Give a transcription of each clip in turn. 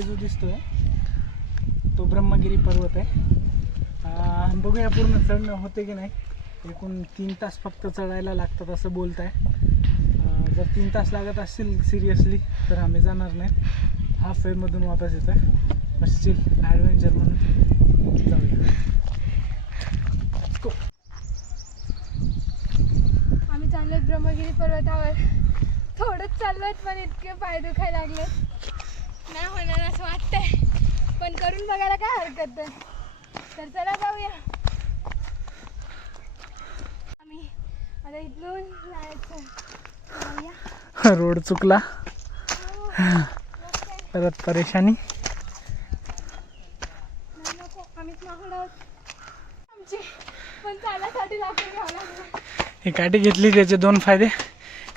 मागे जो दिसतोय तो ब्रह्मगिरी पर्वत आहे. बघूया पूर्ण चढणं होते की नाही. एकूण 3 तास फक्त चढायला लागतात असं बोलत आहे. जर 3 तास लागत असतील सिरियसली तर आम्ही जाणार नाही. हाफ वेमधून वापस येतो आहे. बस चिल ॲडव्हेंचर म्हणून जाऊया. आम्ही चाललोय ब्रह्मगिरी पर्वतावर. थोडंच चाललोय पण इतके पाय दुखायला लागले. नाही होणार असं वाटतंय पण करून बघायला काय हरकत नाही. तर चला जाऊया. आम्ही आता इथून जायचं. रोड चुकला परत परेशानी. नको आम्हीच मागून आहोत आमची पण चालायसाठी लाकूड घ्यावं लागलं. ही काठी घेतली त्याचे 2 फायदे.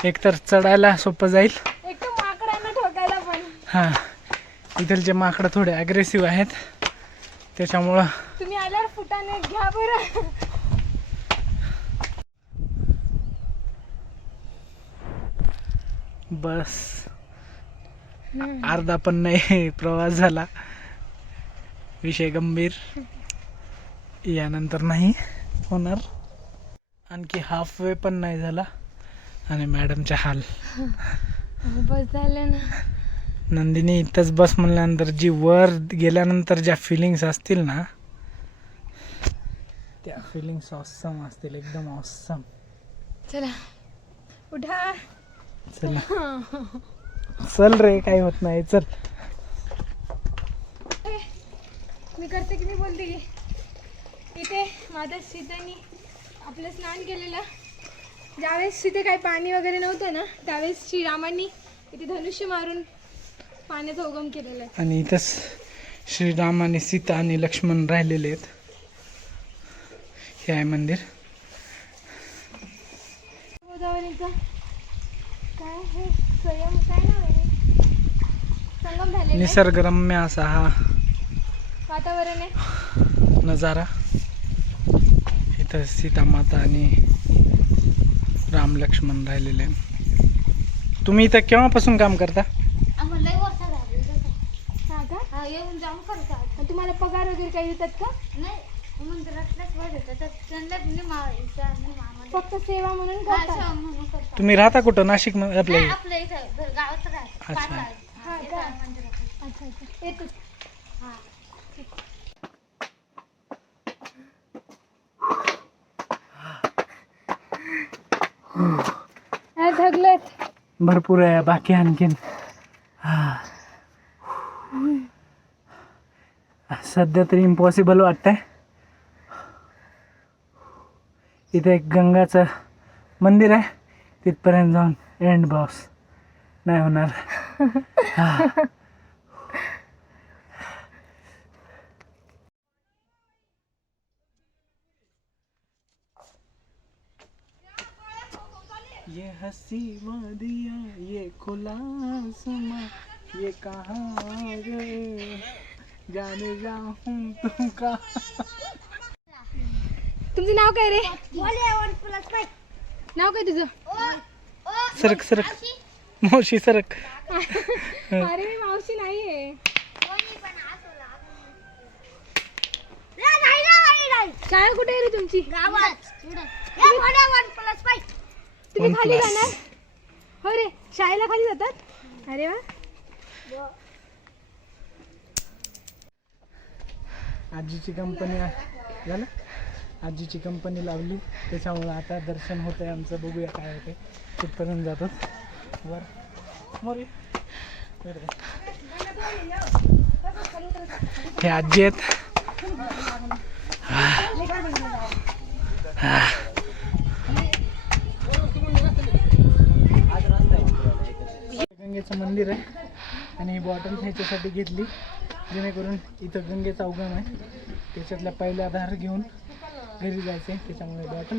एक तर चढायला सोपं जाईल. एक तर माकडांना ठोकायला पण. हां इथलचे माकडं थोडे ॲग्रेसिव्ह आहेत त्याच्यामुळं. तुम्ही आल्यावर फुटाने घ्या बरं. बस अर्धा पण नाही प्रवास झाला. विषय गंभीर. यानंतर नाही होणार. आणखी हाफ वे पण नाही झाला आणि मॅडमचा हाल. बस झालं ना. नंदिनी इथंच बस म्हणल्यानंतर जी वर गेल्यानंतर ज्या फिलिंग्स असतील ना त्या फिलिंग्स ऑसम असतील. एकदम ऑसम. चला उठा. चला चल रे काही होत नाही चल. मी करते की मी बोलते की इथे माझ्या सीतेने आपलं स्नान केलेलं. ज्यावेळेस तिथे काही पाणी वगैरे नव्हतं ना त्यावेळेस श्रीरामांनी इथे धनुष्य मारून पाण्याचा उगम केलेला आहे. आणि इथंच श्रीराम आणि सीता आणि लक्ष्मण राहिलेले आहेत. हे आहे मंदिर. गोदावरीचा काय हे स्वयं काय नाव आहे संगम झालेला निसर्गरम्य असा हा वातावरण आहे. नजारा. इथं सीता माता आणि राम लक्ष्मण राहिलेले. तुम्ही इथं केव्हापासून काम करता? तुम्हाला पगार वगैरे काही देतात का? फक्त सेवा म्हणून करतात. तुम्ही राहता कुठं? नाशिक मध्ये आपल्या? अच्छा अच्छा येतो. थकलेत भरपूर आहे बाकी आणखीन. सध्या तरी इम्पॉसिबल वाटतंय. इथे एक गंगाचं मंदिर आहे तिथपर्यंत जाऊन एंड बॉस नाही होणार. ये हसी वादिया ये खुला आसमां ये कहाँ गए जाने जाऊं तुम का. तुमचं नाव काय रे? नाव काय तुझं? सरक सरक मावशी सरक. अरे मी मावशी नाहीये. शाळा कुठे आहे रे तुमची? तुम्ही खाली जाणार? हो रे शाळेला खाली जातात. अरे वा. आजीची कंपनी झालं. आजीची कंपनी लावली त्याच्यामुळे आता दर्शन होतंय आमचं. बघूया काय होते. तिथपर्यंत जातो वर मोरी. हे आजी आहेत. गंगेचं मंदिर आहे आणि ही बॉटल ह्याच्यासाठी घेतली जेणेकरून इथं गंगेचा उगम आहे त्याच्यातल्या पहिल्या आधार घेऊन घरी जायचे. त्याच्यामुळे बॉटल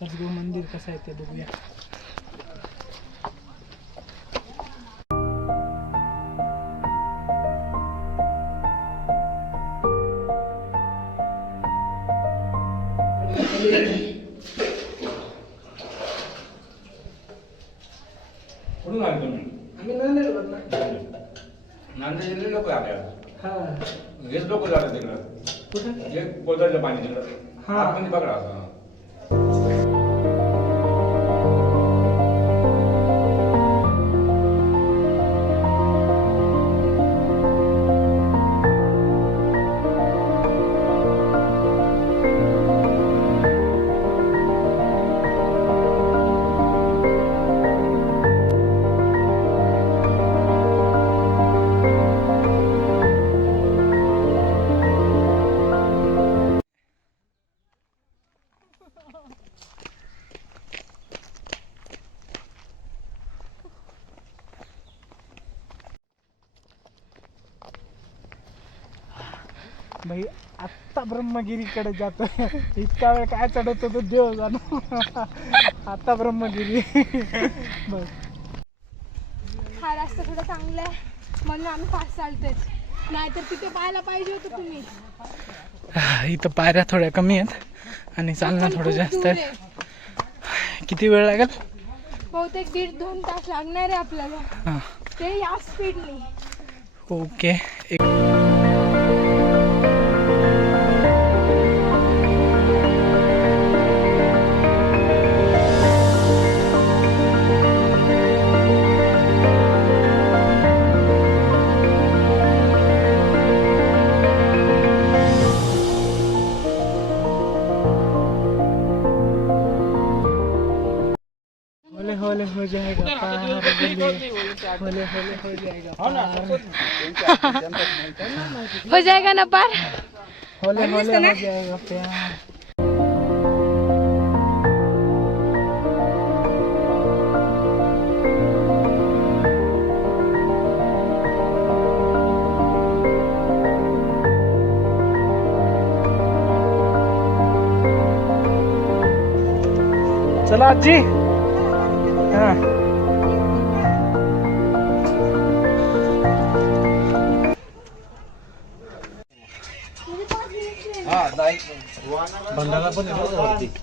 लेट्स गो. मंदिर कसं आहे ते बघूया. आम्ही नांदेड लोक आपल्याला हा हेच लोक जातात तिकडं कुठं हे कोलदाचं पाणी तिकडं हा. आपण बघा भाई आत्ता ब्रह्मगिरीकडे जातोय. इतका वेळ काय चढत होतो देव जाणो. आता ब्रह्मगिरी. बस हा रस्ता थोडा चांगला आहे म्हणून आम्ही फास्ट चालतोय, नाहीतर तिथे पाहायला पाहिजे होतं तुम्ही. इथं पायऱ्या थोड्या कमी आहेत आणि चालणं पण थोडं खूप जास्त दूर आहे. किती वेळ लागेल? बहुतेक 1.5-2 तास लागणार आहे आपल्याला, हां ते या स्पीडने. ओके. होले होले हो जाएगा पार, होले होले हो जाएगा पार, हो जाएगा ना पार. होले होले हो जाएगा प्यार. चला आजी. हां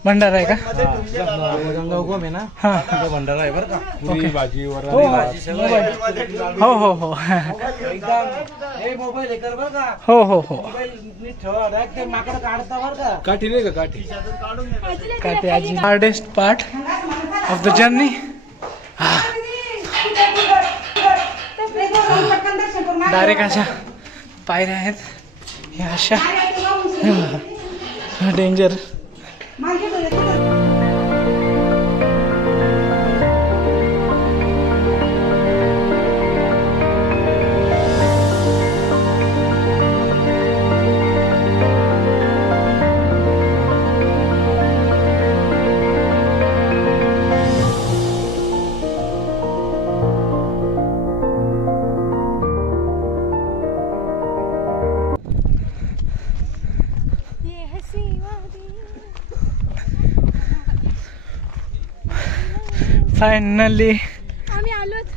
भंडारा आहे का? गंगागोम आहे ना, हां भंडारा आहे बरं का. ओके. भाजी वरण हो हो हो हो हे मोबाईल हे कर बरं का. हो हो हो. मोबाईल नीट ठेवा, एकदम माकडं काढता बरं का. काठी नाही का काठी काटे आजी. Hardest part of the journey. Direct अशा पायऱ्या आहेत ह्या अशा. डेंजर. ये हसी वादी. फायनली आम्ही आलोत.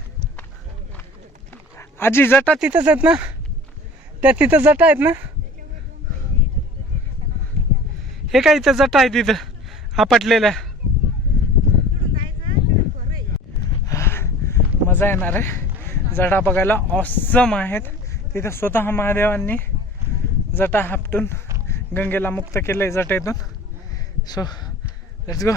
आजी जटा तिथंच आहेत ना, त्या तिथं जटा आहेत ना. हे काय इथं जटा आहे तिथं आपटलेल्या. मजा येणार आहे जटा बघायला. ऑसम आहेत तिथं. स्वतः महादेवांनी जटा आपटून गंगेला मुक्त केलंय जटेतून. So let's go.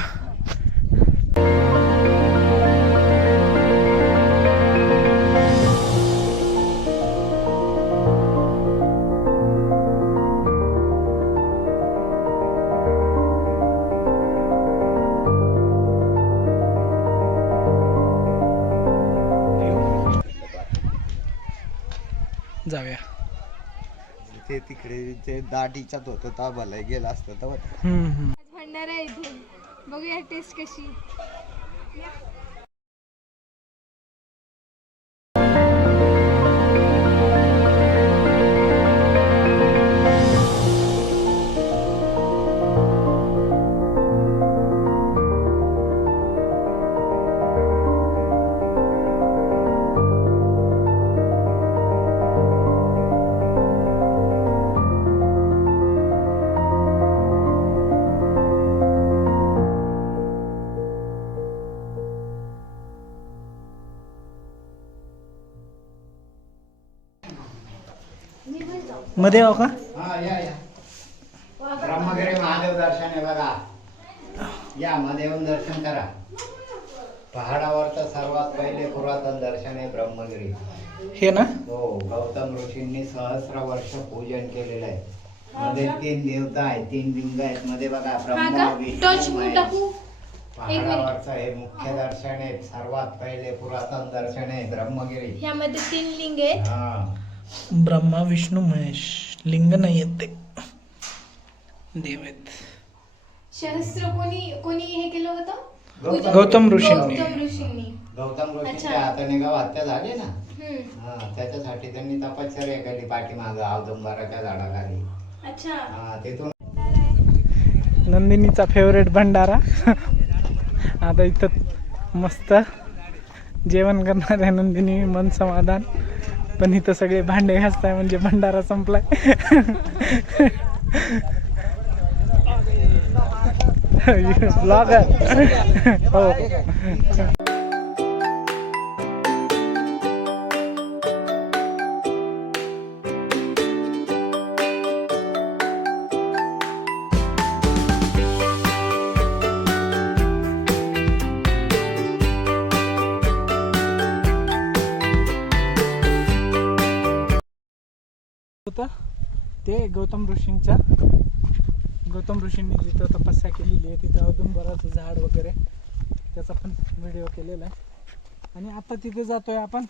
जाऊया. ते तिकडे ते दाढीच्यात होतं तर भलं गेलं असतं तर भंडारा आहे इथे, बघूया टेस्ट कशी. मध्ये आहो का? हा या या ब्रह्मगिरी महादेव दर्शन आहे बघा. या मध्ये येऊन दर्शन करा. पहाडावरचं सर्वात पहिले पुरातन दर्शन आहे ब्रह्मगिरी. हे ना? हो, गौतम ऋषींनी सहस्र वर्ष पूजन केलेलं आहे. मध्ये 3 देवता आहेत, 3 लिंग आहेत. मध्ये बघा हा ब्रह्मा का विष्णू टच महेश. टाकू. पहाडावरचं हे मुख्य दर्शन आहे. सर्वात पहिले पुरातन दर्शन आहे ब्रह्मगिरी. ह्यामध्ये 3 लिंग आहेत. हा ब्रह्मा विष्णू महेश. लिंग नाही आहेत ते, देव आहेत. सहस्त्र कोणी हे केलं होतं? गौतम ऋषींनी. गौतम ऋषींनी. गौतम ऋषींच्या अच्छा. हाताने गाव हत्या झाली ना. हम्म. हा, त्याच्यासाठी त्यांनी तपश्चर्या केली पाठीमागं औदुंबराच्या झाडाखाली. अच्छा. हा, तिथून नंदिनीचा फेवरेट भंडारा. आता इथं मस्त जेवण करणार आहे नंदिनी, मन समाधान. पण इथं सगळे भांडे घासताय म्हणजे भंडारा संपलाय. ब्लॉगर. हो. होतं ते गौतम ऋषींनी जिथं तपस्या केलेली आहे तिथं औदुंबराचं झाड वगैरे, त्याचा पण व्हिडिओ केलेला आहे. आणि आता तिथे जातोय आपण.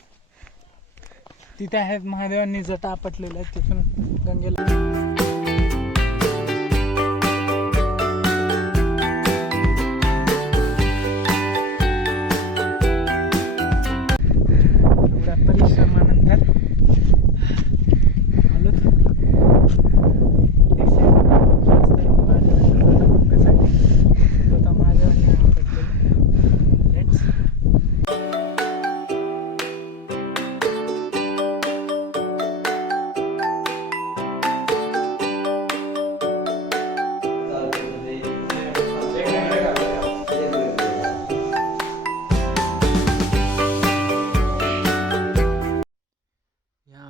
तिथे आहेत महादेवांनी जटा आपटलेल्या आहेत, तिथून गंगेला. एवढ्या परिश्रमानंतर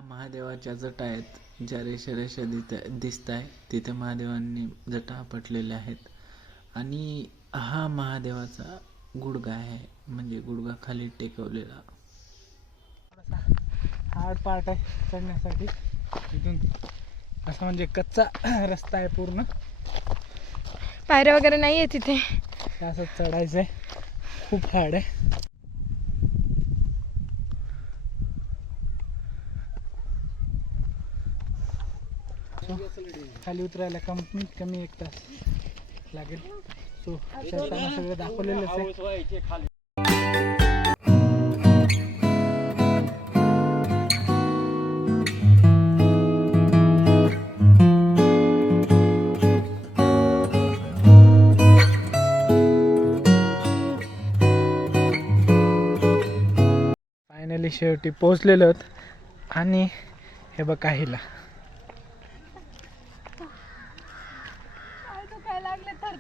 महादेवाच्या जटा आहेत, ज्या रेषा दिसत आहे तिथे महादेवांनी जटा आपटलेल्या आहेत. आणि हा महादेवाचा गुडघा आहे, म्हणजे गुडघा खाली टेकवलेला. हार्ड पार्ट आहे चढण्यासाठी. इथून असं म्हणजे कच्चा रस्ता आहे पूर्ण. पायऱ्या वगैरे नाही आहे तिथे. असं चढायचं आहे, खूप हार्ड आहे. खाली उतरायला कमीत कमी 1 तास लागेल. सो शेताना सगळं दाखवलेलंच आहे. फायनली शेवटी पोहोचलेलो आहोत. आणि हे बघा हिला